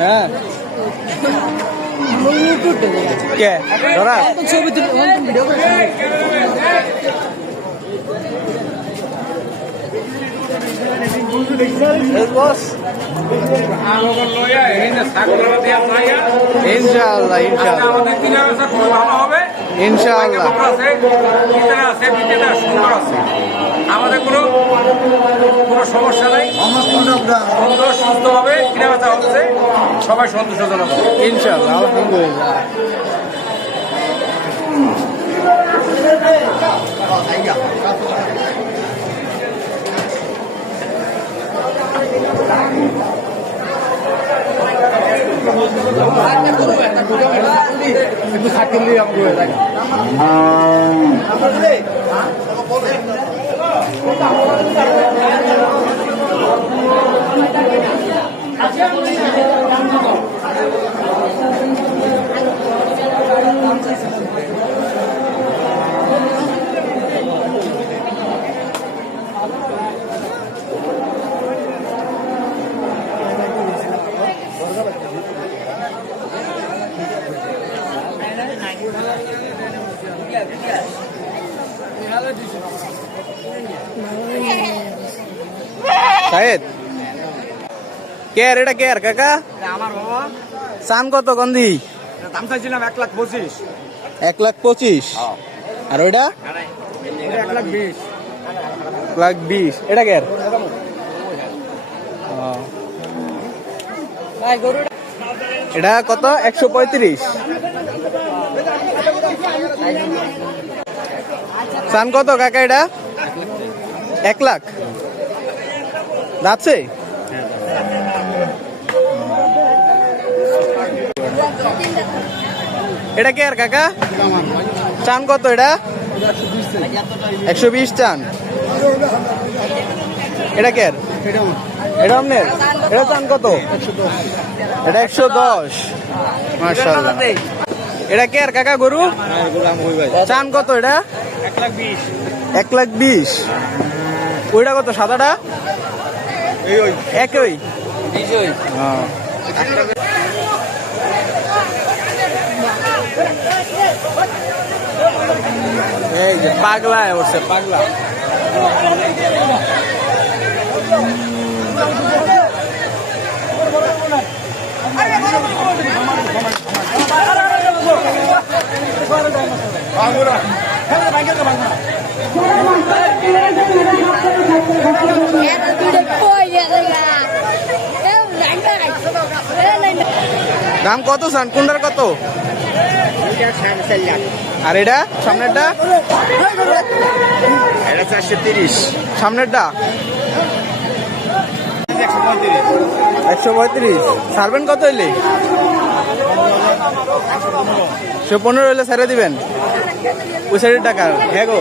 হ্যাঁ কে ধরা ছবি ভিডিও করে ইনশাআল্লাহ আমাদের কোনো সমস্যা নাই, সুস্থভাবে কেনাবেচা হচ্ছে, সবাই সন্তোষজনক ইনশাআল্লাহ। আলহামদুলিল্লাহ। একটু থাকেন শাহেদ কেয়ার এটা কেয়ার কাকা আমার বাবা চান কত গন্ধি দাম চাইছিলাম 1,25,000 1,25,000 আর ওইটা 1,20,000 1,20,000 এটা কেয়ার এটা কত 135 চান কত কাকা এটা 1 লাখ যাচ্ছে এটা কে আর কাকা চান কত এটা 120 চান এটা কে আর এটা আপনার এটা চান কত এটা 110 মাশাআল্লাহ এটা কে আর কাকা গরু চান কত এটা 1,20,000 ওইটা কত সাদাটা একই এই যে পাগলা উঠছে পাগলা দাম কত সান কোনটার কত আর এটা সামনেরটা এটা 430 সামনেরটা 135 ছাড়বেন কত হইলে 115 হইলে ছেড়ে দিবেন ওই সাইডের টাকা হ্যাঁ গো